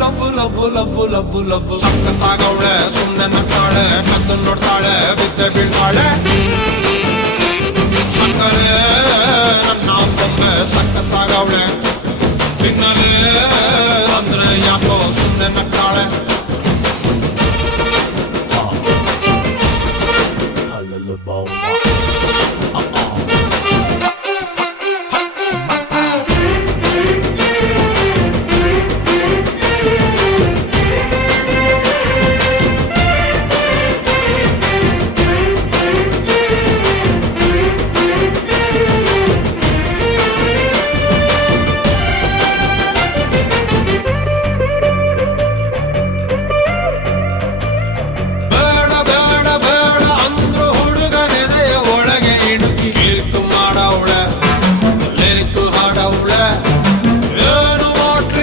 love love love love love ಸಕ್ಕತ್ತಾಗವಳೆ ಸುಮ್ನೆ ನಗ್ತಾಳೆ ಕತ್ತು ನೋಡ್ತಾಳೆ ಬಿದ್ದೆ ಬೀಳ್ತಾಳೆ ಸಕ್ಕರೆ ನನ್ನ ಬೊಮ್ಮೆ ಸಕ್ಕತ್ತಾಗವಳೆ ತಿನ್ನಲೇ